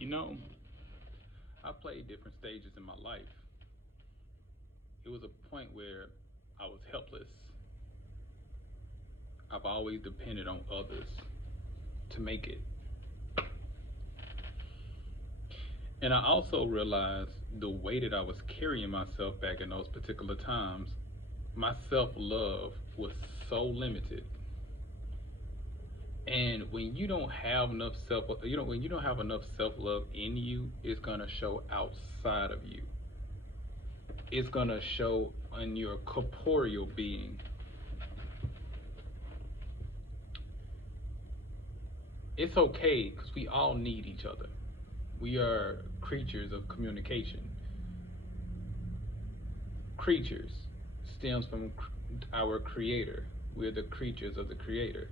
You know, I played different stages in my life. It was a point where I was helpless. I've always depended on others to make it. And I also realized the way that I was carrying myself back in those particular times, my self love was so limited. And when you don't have enough when you don't have enough self love in you, it's gonna show outside of you. It's gonna show on your corporeal being. It's okay because we all need each other. We are creatures of communication. Creatures stems from our creator. We're the creatures of the creator.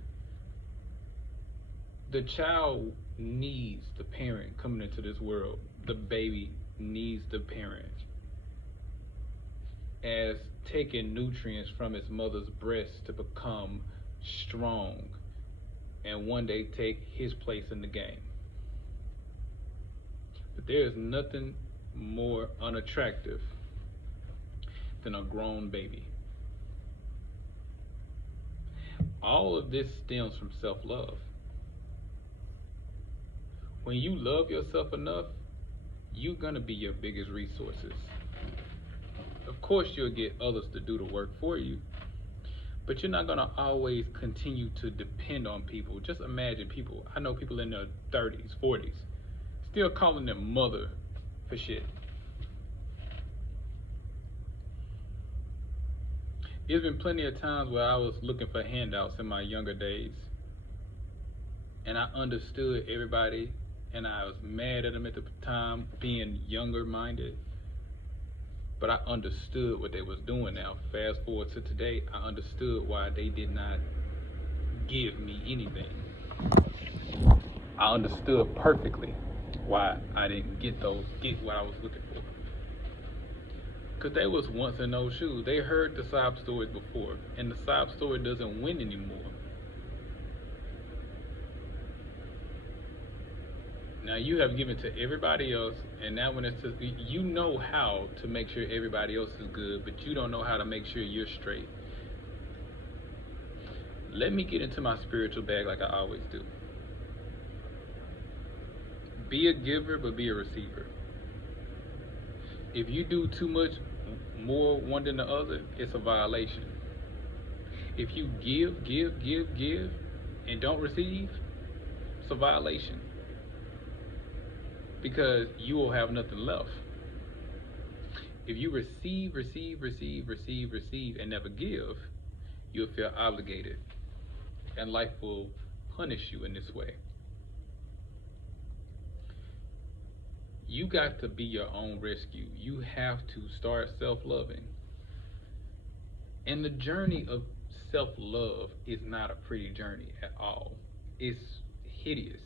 The child needs the parent coming into this world. The baby needs the parent as taking nutrients from its mother's breast to become strong and one day take his place in the game. But there is nothing more unattractive than a grown baby. All of this stems from self love. When you love yourself enough, you're going to be your biggest resources. Of course, you'll get others to do the work for you, but you're not going to always continue to depend on people. Just imagine people. I know people in their 30s, 40s, still calling their mother for shit. There's been plenty of times where I was looking for handouts in my younger days, and I understood everybody, and I was mad at them at the time, being younger minded. But I understood what they was doing now. Fast forward to today, I understood why they did not give me anything. I understood perfectly why I didn't get what I was looking for. Cause they was once in those shoes. They heard the sob stories before, and the sob story doesn't win anymore. Now you have given to everybody else, and now when it's you know how to make sure everybody else is good, but you don't know how to make sure you're straight. Let me get into my spiritual bag like I always do. Be a giver, but be a receiver. If you do too much more one than the other, it's a violation. If you give, and don't receive, it's a violation. Because you will have nothing left. If you receive, and never give, you'll feel obligated. And life will punish you in this way. You got to be your own rescue. You have to start self-loving. And the journey of self-love is not a pretty journey at all. It's hideous,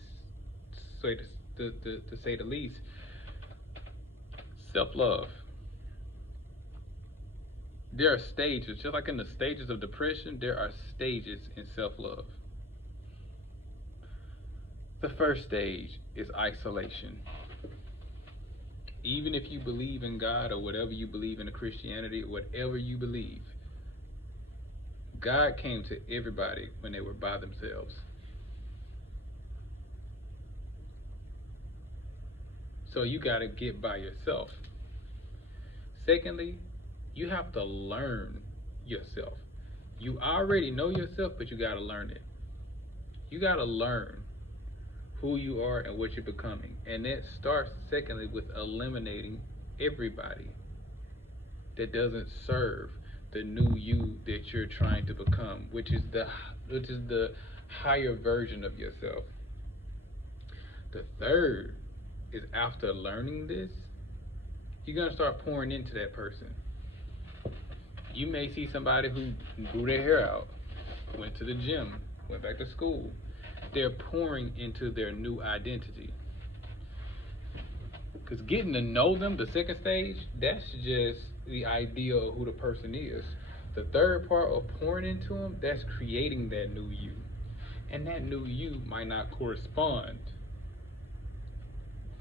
so to say the least. Self-love. There are stages, just like in the stages of depression, there are stages in self-love. The first stage is isolation. Even if you believe in God or whatever you believe in Christianity, whatever you believe, God came to everybody when they were by themselves. So you got to get by yourself. Secondly, you have to learn yourself. You already know yourself, but you got to learn it. You got to learn who you are and what you're becoming. And that starts, secondly, with eliminating everybody that doesn't serve the new you that you're trying to become, which is the higher version of yourself. The third is, after learning this, you're going to start pouring into that person. You may see somebody who grew their hair out, went to the gym, went back to school. They're pouring into their new identity. Because getting to know them, the second stage, that's just the idea of who the person is. The third part of pouring into them, that's creating that new you. And that new you might not correspond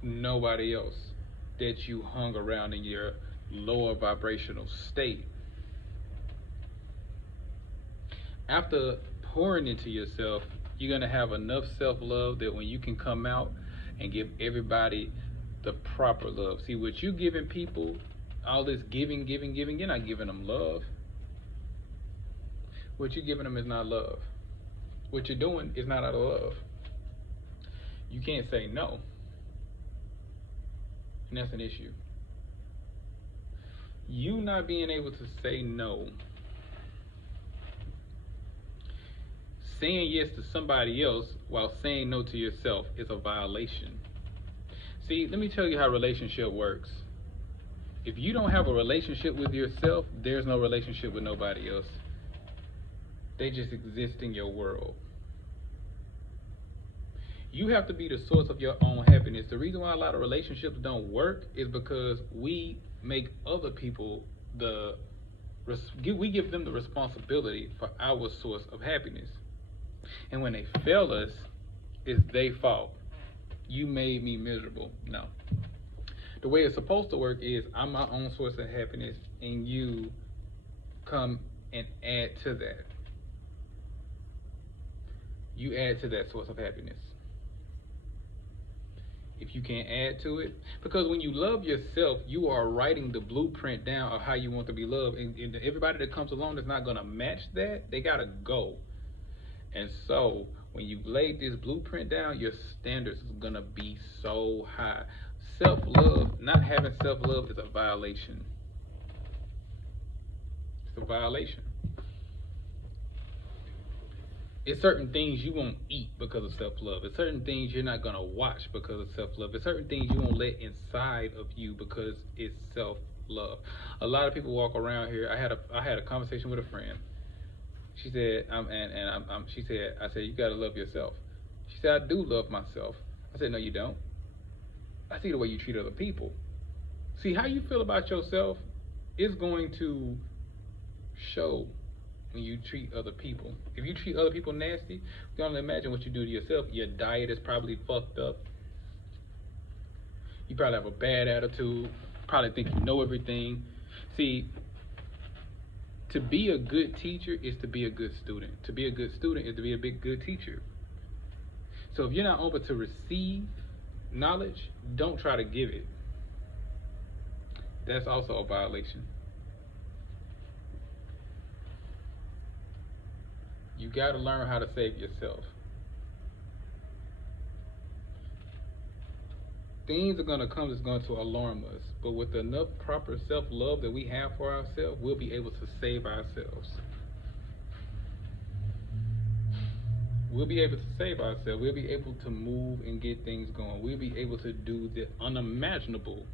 nobody else that you hung around in your lower vibrational state. After pouring into yourself, you're going to have enough self-love that when you can come out and give everybody the proper love. See, what you giving people, all this giving, you're not giving them love. What you're giving them is not love. What you're doing is not out of love. You can't say no. And that's an issue. You not being able to say no, saying yes to somebody else while saying no to yourself, is a violation. See, let me tell you how relationship works. If you don't have a relationship with yourself, there's no relationship with nobody else. They just exist in your world. You have to be the source of your own happiness. The reason why a lot of relationships don't work is because we make other people we give them the responsibility for our source of happiness. And when they fail us, it's their fault. You made me miserable. No. The way it's supposed to work is I'm my own source of happiness, and you come and add to that. You add to that source of happiness. If you can't add to it, because when you love yourself, you are writing the blueprint down of how you want to be loved, and everybody that comes along that's not going to match that, they got to go. And so when you've laid this blueprint down, your standards is going to be so high. Self-love, not having self-love, is a violation. It's a violation. It's certain things you won't eat because of self-love. It's certain things you're not going to watch because of self-love. It's certain things you won't let inside of you because it's self-love. A lot of people walk around here. I had a conversation with a friend. She said, I said, you got to love yourself. She said, I do love myself. I said, no, you don't. I see the way you treat other people. See, how you feel about yourself is going to show when you treat other people. If you treat other people nasty, you can only imagine what you do to yourself. Your diet is probably fucked up. You probably have a bad attitude. Probably think you know everything. See, to be a good teacher is to be a good student. To be a good student is to be a good teacher. So if you're not open to receive knowledge, don't try to give it. That's also a violation. You got to learn how to save yourself. Things are going to come that's going to alarm us, but with enough proper self-love that we have for ourselves, we'll be able to save ourselves. We'll be able to save ourselves. We'll be able to move and get things going. We'll be able to do the unimaginable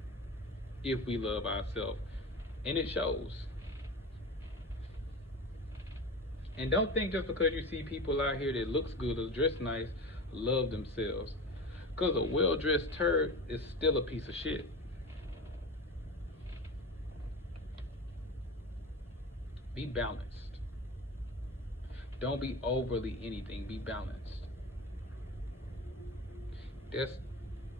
if we love ourselves. And it shows. And don't think just because you see people out here that looks good or dress nice, love themselves. Because a well-dressed turd is still a piece of shit. Be balanced. Don't be overly anything. Be balanced. That's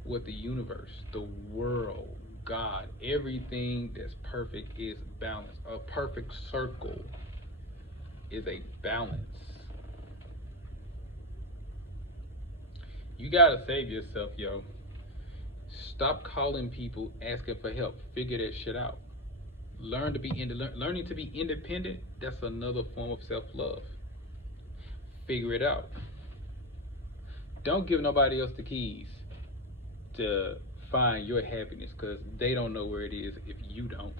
what the universe, the world, God, everything that's perfect is balanced. A perfect circle is a balance. You gotta save yourself, yo. Stop calling people asking for help. Figure that shit out. Learning to be independent, that's another form of self-love. Figure it out. Don't give nobody else the keys to find your happiness, because they don't know where it is if you don't.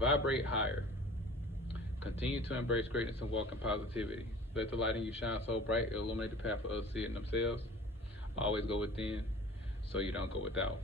Vibrate higher. Continue to embrace greatness and walk in positivity. Let the light in you shine so bright, it illuminate the path for others to see it in themselves. Always go within so you don't go without.